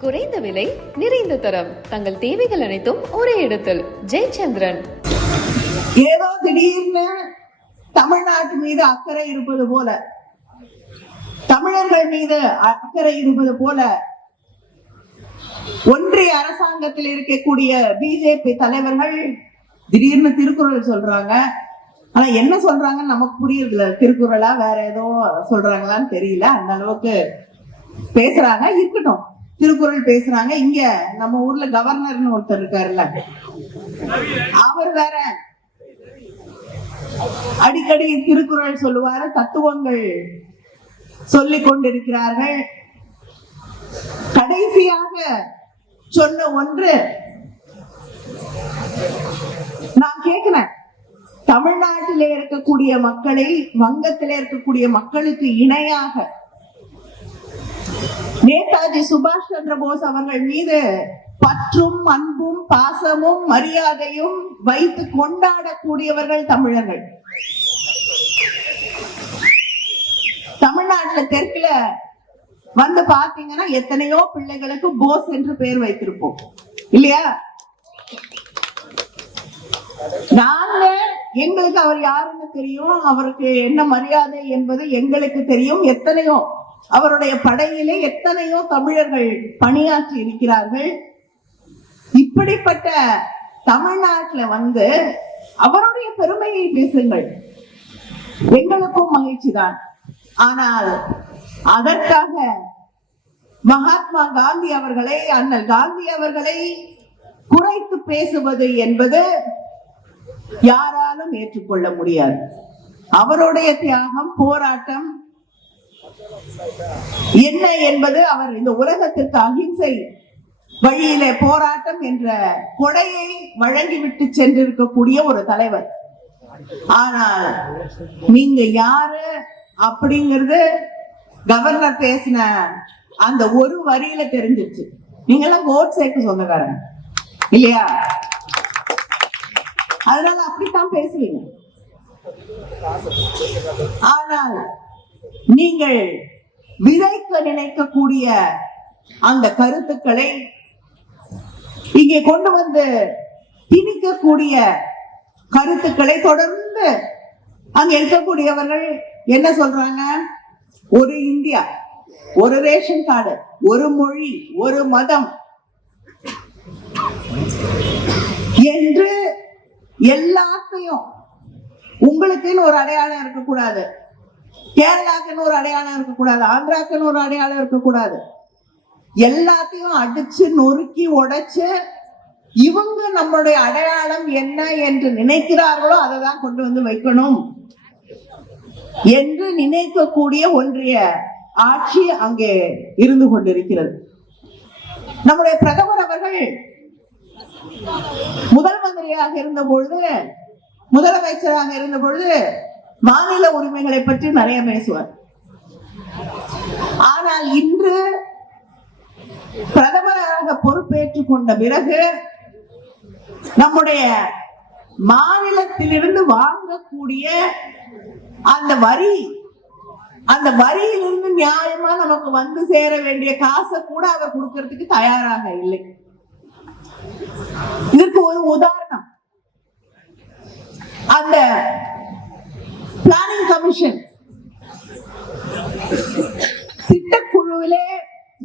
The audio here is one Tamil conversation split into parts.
குறைந்த விலை நிறைந்த தரம். தங்கள் தேவைகள் அனைத்தும் ஒரே இடத்தில். ஜெயச்சந்திரன். ஏதோ திடீர்னு தமிழ்நாட்டு மீது அக்கறை இருப்பது போல தமிழர்கள் மீது அக்கறை இருப்பது போல ஒன்றிய அரசாங்கத்தில் இருக்கக்கூடிய பிஜேபி தலைவர்கள் திடீர்னு திருக்குறள் சொல்றாங்க. ஆனா என்ன சொல்றாங்கன்னு நமக்கு புரியுறதுல திருக்குறளா வேற ஏதோ சொல்றாங்களான்னு தெரியல. அந்த அளவுக்கு பேசுறாங்க. இருக்கட்டும். திருக்குறள் பேசுறாங்க. இங்க நம்ம ஊர்ல கவர்னர்னு ஒருத்தர் இருக்காருல்ல. அவர் வேற அடிக்கடி திருக்குறள் சொல்லுவாரு தத்துவங்கள் சொல்லிக் கொண்டிருக்கிறார்கள். கடைசியாக சொன்ன ஒன்று நான் கேட்கிறேன் தமிழ்நாட்டிலே இருக்கக்கூடிய மக்களை வங்கத்திலே இருக்கக்கூடிய மக்களுக்கு இணையாக நேதாஜி சுபாஷ் சந்திர போஸ் அவர்கள் மீது பற்றும் அன்பும் பாசமும் மரியாதையும் வைத்து கொண்டாடக்கூடியவர்கள் தமிழர்கள். தமிழ்நாட்டுல தெற்குல வந்து பாத்தீங்கன்னா எத்தனையோ பிள்ளைகளுக்கு போஸ் என்று பெயர் வைத்திருப்போம். இல்லையா? நாங்க எங்களுக்கு அவர் யாருன்னு தெரியும். அவருக்கு என்ன மரியாதை என்பது எங்களுக்கு தெரியும். எத்தனையோ அவருடைய படையிலே எத்தனையோ தமிழர்கள் பணியாற்றி இருக்கிறார்கள். இப்படிப்பட்ட தமிழ்நாட்டுல வந்து அவருடைய பெருமையை பேசுங்கள். எங்களுக்கும் மகிழ்ச்சி தான். ஆனால் அதற்காக மகாத்மா காந்தி அவர்களை அண்ணல் காந்தி அவர்களை குறைத்து பேசுவது என்பது யாராலும் ஏற்றுக்கொள்ள முடியாது. அவருடைய தியாகம் போராட்டம் என்ன என்பது அவர் இந்த உலகத்திற்கு அகிம்சை வழியிலே போராட்டம் என்ற கொடையை வழங்கிவிட்டு சென்றிருக்கக்கூடிய ஒரு தலைவர். ஆனால் நீங்க யாரு அப்படிங்கிறது கவர்னர் பேசின அந்த ஒரு வரியில தெரிஞ்சிருச்சு. நீங்க எல்லாம் கோட்ஸேக்கு சொந்தக்காரங்க. இல்லையா? அதனால அப்படித்தான் பேசுவீங்க. ஆனால் நீங்கள் விதைக்க நினைக்கக்கூடிய அந்த கருத்துக்களை இங்கே கொண்டு வந்து திணிக்கக்கூடிய கருத்துக்களை தொடர்ந்து அங்க இருக்கக்கூடியவர்கள் என்ன சொல்றாங்க? ஒரு இந்தியா ஒரு ரேஷன் கார்டு ஒரு மொழி ஒரு மதம் என்று எல்லாத்தையும் உங்களுக்குன்னு ஒரு அடையாளம் இருக்கக்கூடாது. கேரளாக்குன்னு ஒரு அடையாளம் இருக்கக்கூடாது ஆந்திராக்குன்னு ஒரு அடையாளம் இருக்கக்கூடாது. எல்லாத்தையும் அடிச்சு நொறுக்கி உடைச்சு இவங்க நம்மளுடைய அடையாளம் என்ன என்று நினைக்கிறார்களோ அதை தான் கொண்டு வந்து வைக்கணும். என்று நினைக்கக்கூடிய ஒன்றிய ஆட்சி அங்கே இருந்து கொண்டிருக்கிறது. நம்முடைய பிரதமர் அவர்கள் முதல் மந்திரியாக இருந்த பொழுது முதலமைச்சராக இருந்த பொழுது மாநில உரிமைகளை பற்றி நிறைய பேசுவார். ஆனால் இன்று பிரதமராக பொறுப்பேற்றுக் கொண்ட பிறகு நம்முடைய மாநிலத்திலிருந்து வாங்கக்கூடிய அந்த வரி அந்த வரியிலிருந்து நியாயமா நமக்கு வந்து சேர வேண்டிய காசை கூட அவர் கொடுக்கறதுக்கு தயாராக இல்லை. இதற்கு ஒரு உதாரணம். அந்த பிளானிங் கமிஷன் திட்டக்குழுவிலே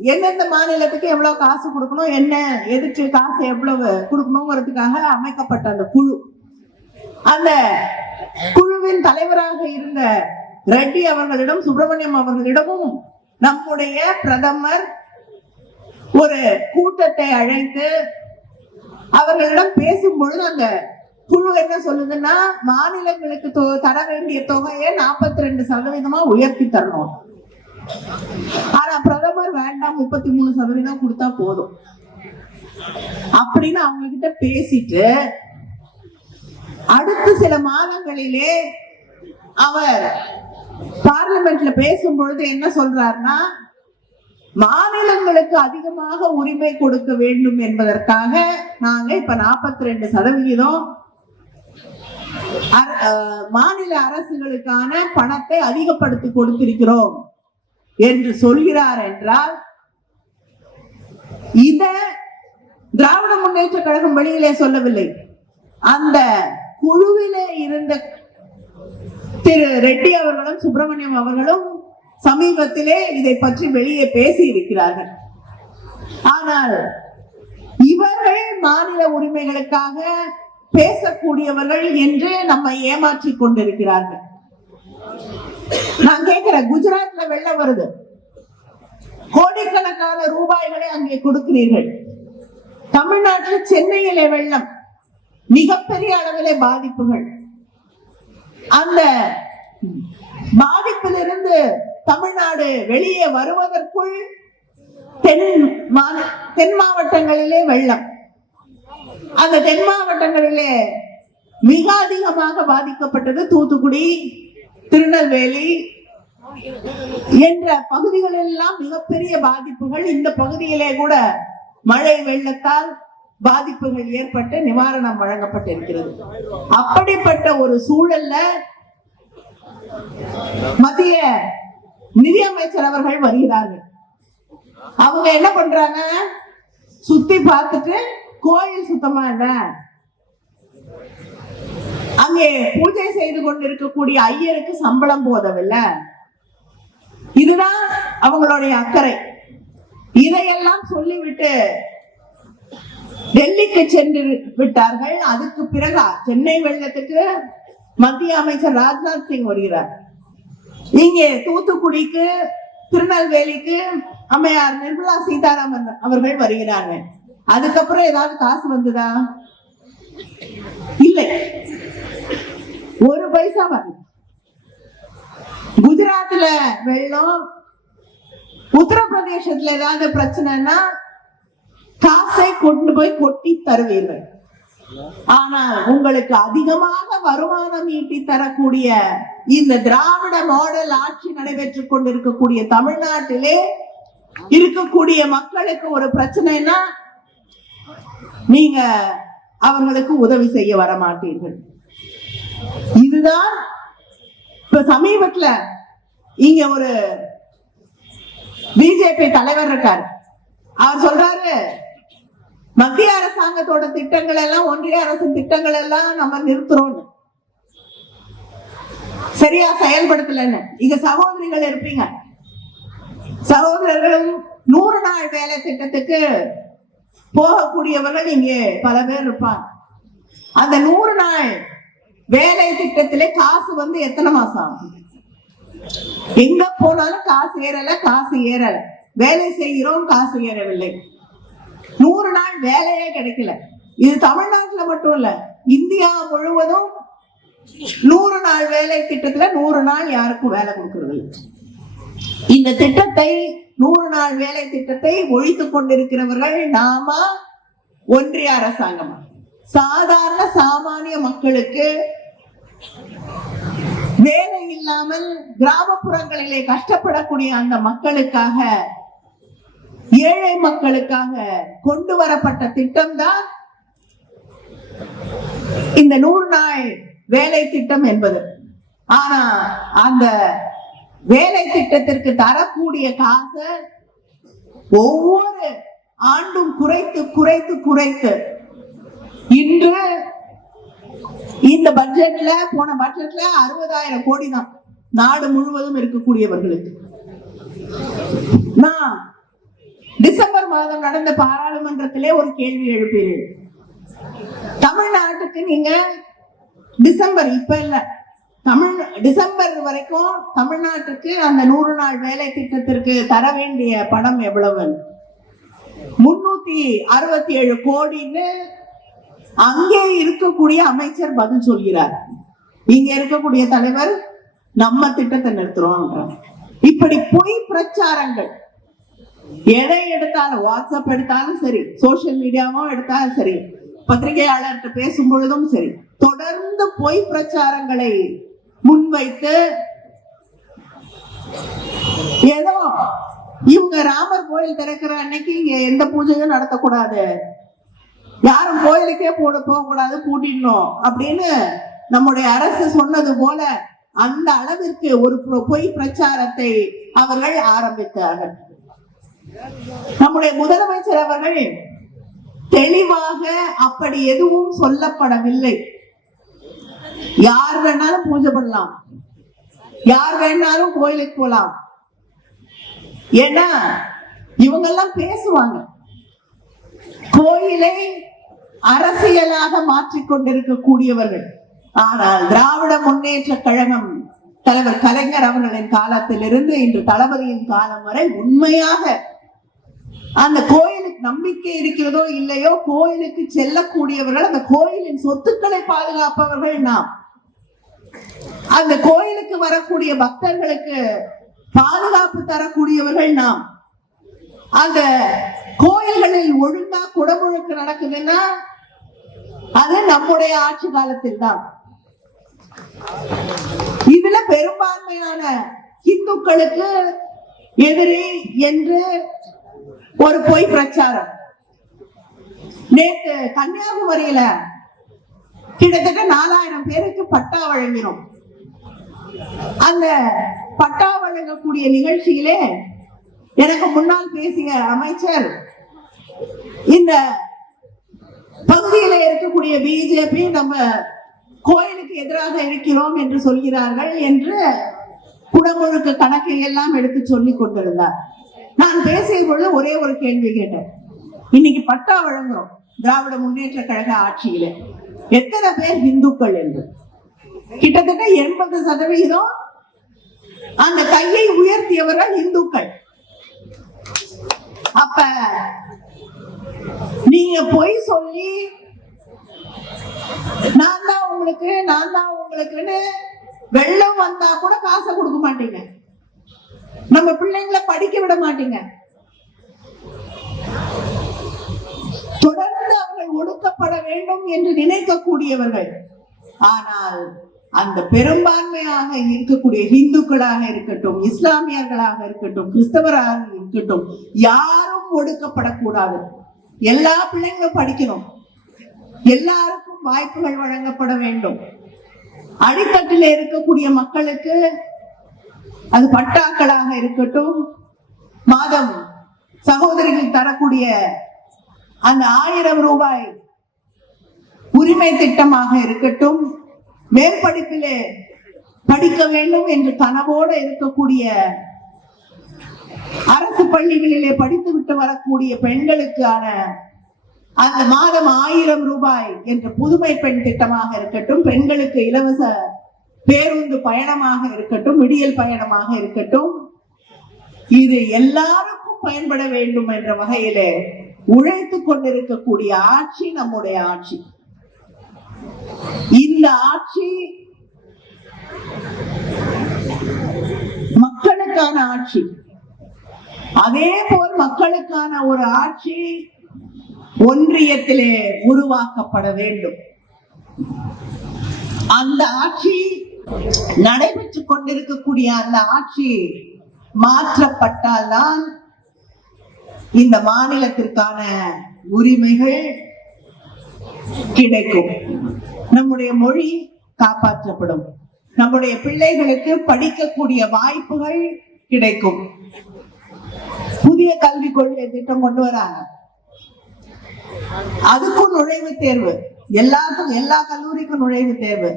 எந்தெந்த மாநிலத்துக்கு எவ்வளவு காசு கொடுக்கணும் என்ன எதுக்கு காசு எவ்வளவு கொடுக்கணுங்கிறதுக்காக அமைக்கப்பட்ட அந்த குழு. அந்த குழுவின் தலைவராக இருந்த ரெட்டி அவர்களிடம் சுப்பிரமணியம் அவர்களிடமும் நம்முடைய பிரதமர் ஒரு கூட்டத்தை அழைத்து அவர்களிடம் பேசும் பொழுது அந்த குழு என்ன சொல்லுதுன்னா மாநிலங்களுக்கு தொ- தர வேண்டிய தொகையை நாற்பத்தி ரெண்டு சதவீதமா உயர்த்தி தரணும். ஆனா பிரதமர் வேண்டாம் முப்பத்தி மூணு சதவீதம் கொடுத்தா போதும். அப்படின்னு அவங்க கிட்ட பேசிட்டு அடுத்த சில மாதங்களிலே அவர் பார்லிமெண்ட்ல பேசும் பொழுது என்ன சொல்றாருன்னா மாநிலங்களுக்கு அதிகமாக உரிமை கொடுக்க வேண்டும் என்பதற்காக நாங்க இப்ப 42% ரெண்டு சதவிகிதம் மாநில அரசுகளுக்கான பணத்தை அதிகப்படுத்தி கொடுத்திருக்கிறோம் என்று சொல்கிறார் என்றால் இத திராவிட முன்னேற்ற கழகம் வெளியிலே சொல்லவில்லை. அந்த குழுவிலே இருந்த திரு ரெட்டி அவர்களும் சுப்பிரமணியம் அவர்களும் சமீபத்திலே இதை பற்றி வெளியே பேசி இருக்கிறார்கள் ஆனால் இவர்கள் மாநில உரிமைகளுக்காக பேசக்கூடியவர்கள் என்று நம்ம ஏமாற்றிக் கொண்டிருக்கிறார்கள். நான் கேட்கிறேன் குஜராத்ல வெள்ளம் வருது. கோடிக்கணக்கான ரூபாய்களை அங்கே கொடுக்கிறீர்கள். தமிழ்நாட்டில் சென்னையிலே வெள்ளம். மிகப்பெரிய அளவிலே பாதிப்புகள். அந்த பாதிப்பிலிருந்து தமிழ்நாடு வெளியே வருவதற்குள் தென் மா- தென் மாவட்டங்களிலே வெள்ளம். அந்த தென் மாவட்டங்களிலே மிக அதிகமாக பாதிக்கப்பட்டது தூத்துக்குடி திருநெல்வேலி என்ற பகுதிகள் எல்லாம் மிகப்பெரிய பாதிப்புகள். இந்த பகுதியிலே கூட மழை வெள்ளத்தால் பாதிப்புகள் ஏற்பட்டு நிவாரணம் வழங்கப்பட்டிருக்கிறது. அப்படிப்பட்ட ஒரு சூழல்ல மத்திய நிதியமைச்சர் அவர்கள் வருகிறார்கள். அவங்க என்ன பண்றாங்க? சுத்தி பார்த்துட்டு கோயில் சுத்தமா இல்ல? அங்கே பூஜை செய்து கொண்டிருக்கக்கூடிய ஐயருக்கு சம்பளம் போதவில்லை. இதுதான் அவங்களுடைய அக்கறை. இதையெல்லாம் சொல்லிவிட்டு டெல்லிக்கு சென்று விட்டார்கள். அதுக்கு பிறகு சென்னை வெள்ளத்துக்கு மத்திய அமைச்சர் ராஜ்நாத் சிங் வருகிறார். இங்கே தூத்துக்குடிக்கு திருநெல்வேலிக்கு அம்மையார் நிர்மலா சீதாராமன் அவர்கள் வருகிறார்கள். அதுக்கப்புறம் ஏதாவது காசு வந்ததா? இல்லை. ஒரு பைசா வரல. குஜராத்ல வெள்ளம் உத்தரப்பிரதேசத்துல ஏதாவது பிரச்சனைனா காசை கொண்டு போய் கொட்டி தருவீர்கள். ஆனால் உங்களுக்கு அதிகமாக வருமானம் ஈட்டி தரக்கூடிய இந்த திராவிட மாடல் ஆட்சி நடைபெற்றுக் கொண்டிருக்கக்கூடிய தமிழ்நாட்டிலே இருக்கக்கூடிய மக்களுக்கு ஒரு பிரச்சனைனா நீங்க அவர்களுக்கு உதவி செய்ய வர மாட்டீர்கள் இதுதான் இப்ப சமீபத்துல இங்க ஒரு பிஜேபி தலைவர் இருக்காரு. அவர் சொல்றாரு மத்திய அரசாங்கத்தோட திட்டங்கள் எல்லாம் ஒன்றிய அரசு திட்டங்கள் எல்லாம் நம்ம நிறுத்துறோம்னு. சரியா செயல்படுத்தலன்னு. இங்க சகோதரிகள் இருப்பீங்க. சகோதரர்களும் நூறு நாள் வேலை திட்டத்துக்கு போகக்கூடியவர்கள் இங்கே பல பேர் இருப்பாங்க. அந்த நூறு நாள் வேலை திட்டத்திலே காசு வந்து எத்தனை மாசம் ஆகும்? எங்க போனாலும் காசு ஏறல காசு ஏறல. வேலை செய்கிறோம் காசு ஏறவில்லை. நூறு நாள் வேலையே கிடைக்கல. இது தமிழ்நாட்டுல மட்டும் இல்ல இந்தியா முழுவதும் நூறு நாள் வேலை திட்டத்துல நூறு நாள் யாருக்கும் வேலை கொடுக்கறது இந்த திட்டத்தை நூறு நாள் வேலை திட்டத்தை ஒழித்துக் கொண்டிருக்கிறவர்கள் நாம ஒன்றிய அரசாங்கமா? சாதாரண சாமானிய மக்களுக்கு வேலை இல்லாமல் கிராமப்புறங்களிலே கஷ்டப்படக்கூடிய அந்த மக்களுக்காக ஏழை மக்களுக்காக கொண்டு வரப்பட்ட திட்டம் தான் இந்த நூறு நாள் வேலை திட்டம் என்பது. ஆனா அந்த வேலை திட்டத்திற்கு தரக்கூடிய காசை ஒவ்வொரு ஆண்டும் குறைத்து குறைத்து குறைத்து. இன்று இந்த பட்ஜெட்ல போன பட்ஜெட்ல அறுபதாயிரம் கோடி தான். நாடு முழுவதும் இருக்கக்கூடியவர்களுக்கு. நான் டிசம்பர் மாதம் நடந்த பாராளுமன்றத்திலே ஒரு கேள்வி எழுப்பினேன். தமிழ்நாட்டுக்கு நீங்க டிசம்பர் இப்ப இல்லை. தமிழ் டிசம்பர் வரைக்கும் தமிழ்நாட்டுக்கு அந்த நூறு நாள் வேலை திட்டத்திற்கு தர வேண்டிய பணம் எவ்வளவு? முன்னூத்தி அறுபத்தி ஏழு கோடின்னு அங்கே இருக்கக்கூடிய அமைச்சர் பதில் சொல்கிறார். இங்க இருக்கக்கூடிய தலைவர் நம்ம திட்டத்தை நிறுத்துறோம் இப்படி பொய் பிரச்சாரங்கள் எதை எடுத்தாலும் வாட்ஸ்அப் எடுத்தாலும் சரி சோசியல் மீடியாவும் எடுத்தாலும் சரி பத்திரிகையாளர்கிட்ட பேசும் பொழுதும் சரி தொடர்ந்து பொய் பிரச்சாரங்களை முன்வைத்து ஏதோ இவங்க ராமர் கோயில் திறக்கிற அன்னைக்கு இங்க எந்த பூஜையும் நடத்தக்கூடாது. யாரும் கோயிலுக்கே போட போகக்கூடாது கூட்டிடணும் அப்படின்னு நம்முடைய அரசு சொன்னது போல அந்த அளவிற்கு ஒரு பொய் பிரச்சாரத்தை அவர்கள் ஆரம்பித்தார்கள். நம்முடைய முதலமைச்சர் அவர்கள் தெளிவாக அப்படி எதுவும் சொல்லப்படவில்லை. யார் வேணாலும் பூஜை பண்ணலாம். யார் வேணாலும் கோயிலுக்கு போலாம். ஏன்னா இவங்கெல்லாம் பேசுவாங்க. கோயிலை அரசியலாக மாற்றிக் கொண்டிருக்கக்கூடியவர்கள். ஆனால் திராவிட முன்னேற்ற கழகம் தலைவர் கலைஞர் அவர்களின் காலத்திலிருந்து இன்று தளபதியின் காலம் வரை உண்மையாக அந்த கோயிலுக்கு நம்பிக்கை இருக்கிறதோ இல்லையோ கோயிலுக்கு செல்லக்கூடியவர்கள் அந்த கோயிலின் சொத்துக்களை பாதுகாப்பவர்கள் நாம். அந்த கோயிலுக்கு வரக்கூடிய பக்தர்களுக்கு பாதுகாப்பு தரக்கூடியவர்கள் நாம். அந்த கோயில்களில் ஒழுங்கா குடமுழுக்கு நடக்குதுன்னா அது நம்முடைய ஆட்சி காலத்தில் தான் இதுல பெரும்பான்மையான இந்துக்களுக்கு எதிரி என்று ஒரு பொய் பிரச்சாரம். நேற்று கன்னியாகுமரியில கிட்டத்தட்ட நாலாயிரம் பேருக்கு பட்டா வழங்கினோம். அந்த பட்டா வழங்கக்கூடிய நிகழ்ச்சியிலே எனக்கு முன்னால் பேசிய அமைச்சர் இந்த பகுதியில இருக்கக்கூடிய பிஜேபி நம்ம கோயிலுக்கு எதிராக இருக்கிறோம் என்று சொல்கிறார்கள் என்று குடமுழுக்க கணக்கை எல்லாம் எடுத்து சொல்லி கொண்டிருந்தார். நான் பேசிய பொழுது ஒரே ஒரு கேள்வி கேட்டேன். இன்னைக்கு பட்டா வழங்குறோம் திராவிட முன்னேற்ற கழக ஆட்சியில. எத்தனை பேர் இந்துக்கள் என்று? கிட்டத்தட்ட எண்பது சதவீதம் அந்த கையை உயர்த்தியவர்கள் இந்துக்கள் அப்ப நீங்க பொய் சொல்லி நான் தான் உங்களுக்கு நான் தான் உங்களுக்குன்னு வெள்ளம் வந்தா கூட காசை கொடுக்க மாட்டீங்க. நம்ம பிள்ளைங்களை படிக்க விட மாட்டீங்க. தொடர்ந்து அவர்கள் ஒடுக்கப்பட வேண்டும் என்று நினைக்கக்கூடியவர்கள். ஆனால் அந்த பெரும்பான்மையாக இருக்கக்கூடிய இந்துக்களாக இருக்கட்டும் இஸ்லாமியர்களாக இருக்கட்டும் கிறிஸ்தவராக இருக்கட்டும் யாரும் ஒடுக்கப்படக்கூடாது. எல்லா பிள்ளைங்களும் படிக்கணும். எல்லாருக்கும் வாய்ப்புகள் வழங்கப்பட வேண்டும். அடித்தட்டில் இருக்கக்கூடிய மக்களுக்கு அது பட்டாக்களாக இருக்கட்டும் மாதம் சகோதரிகள் தரக்கூடிய அந்த ஆயிரம் ரூபாய் உரிமை திட்டமாக இருக்கட்டும் மேற்படிப்பிலே படிக்க வேண்டும் என்று கனவோடு இருக்கக்கூடிய அரசு பள்ளிகளிலே படித்து விட்டு வரக்கூடிய பெண்களுக்கான அந்த மாதம் ஆயிரம் ரூபாய் என்ற புதுமை பெண் திட்டமாக இருக்கட்டும் பெண்களுக்கு இலவச பேருந்து பயணமாக இருக்கட்டும் விடியல் பயணமாக இருக்கட்டும் இது எல்லாருக்கும் பயன்பட வேண்டும் என்ற வகையிலே உழைத்து கொண்டிருக்கக்கூடிய ஆட்சி நம்முடைய ஆட்சி. இந்த ஆட்சி மக்களுக்கான ஆட்சி. அதே போல் மக்களுக்கான ஒரு ஆட்சி ஒன்றியத்திலே உருவாக்கப்பட வேண்டும். அந்த ஆட்சி நடைபெற்றுக் கொண்டிருக்கக்கூடிய அந்த ஆட்சி மாற்றப்பட்டால்தான் இந்த மாநிலத்திற்கான உரிமைகள் கிடைக்கும். நம்முடைய மொழி காப்பாற்றப்படும். நம்முடைய பிள்ளைகளுக்கு படிக்கக்கூடிய வாய்ப்புகள் கிடைக்கும். புதிய கல்விக் கொள்கை திட்டம் கொண்டு வராங்க. அதுக்கும் நுழைவுத் தேர்வு. எல்லாத்துக்கும் எல்லா கல்லூரிக்கும் நுழைவுத் தேர்வு.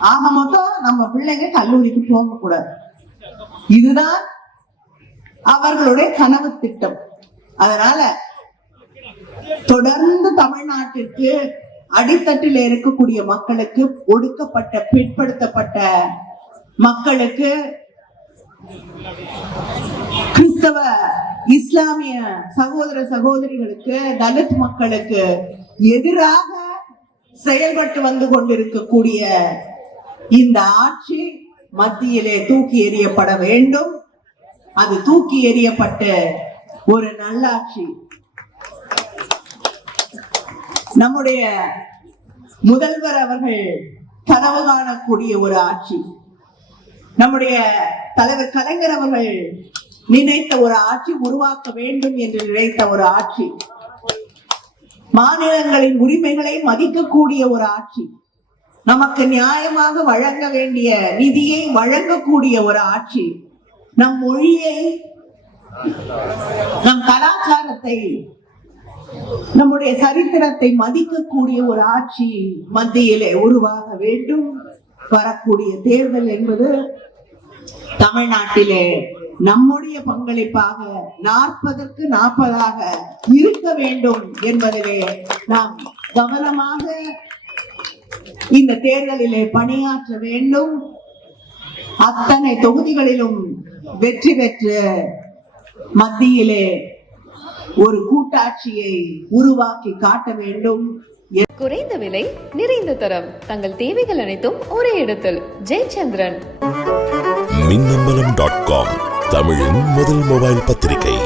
ஆக மொத்தம் நம்ம பிள்ளைங்க கல்லூரிக்கு போகக்கூடாது. இதுதான் அவர்களுடைய கனவு திட்டம். அதனால தொடர்ந்து தமிழ்நாட்டிற்கு அடித்தட்டில் இருக்கக்கூடிய மக்களுக்கு ஒடுக்கப்பட்ட பிற்படுத்தப்பட்ட மக்களுக்கு கிறிஸ்தவ இஸ்லாமிய சகோதர சகோதரிகளுக்கு தலித் மக்களுக்கு எதிராக செயல்பட்டு வந்து கொண்டிருக்கக்கூடிய இந்த ஆட்சி மத்தியிலே தூக்கி எறியப்பட வேண்டும். அது தூக்கி எறியப்பட்டு ஒரு நல்லாட்சி. நம்முடைய முதல்வர் அவர்கள் கனவு காணக்கூடிய ஒரு ஆட்சி. நம்முடைய தலைவர் கலைஞர் அவர்கள் நினைத்த ஒரு ஆட்சி உருவாக்க வேண்டும் என்று நினைத்த ஒரு ஆட்சி. மாநிலங்களின் உரிமைகளை மதிக்கக்கூடிய ஒரு ஆட்சி. நமக்கு நியாயமாக வழங்க வேண்டிய நிதியை வழங்கக்கூடிய ஒரு ஆட்சி. நம் மொழியை நம் கலாச்சாரத்தை நம்முடைய சரித்திரத்தை மதிக்கக்கூடிய ஒரு ஆட்சி மத்தியிலே உருவாக வேண்டும். வரக்கூடிய தேர்தல் என்பது தமிழ்நாட்டிலே நம்முடைய பங்களிப்பாக நாற்பதற்கு நாற்பதாக இருக்க வேண்டும் என்பதிலே நாம் கவனமாக இந்த தேர்தலிலே பணியாற்ற வேண்டும். அத்தனை தொகுதிகளிலும் வெற்றி பெற்று மத்தியிலே ஒரு கூட்டாட்சியை உருவாக்கி காட்ட வேண்டும். குறைந்த விலை நிறைந்த தரம். தங்கள் தேவைகள் அனைத்தும் ஒரே இடத்தில். ஜெயச்சந்திரன். மின்னம்பலம் டாட் காம் தமிழின் முதல் மொபைல் பத்திரிகை.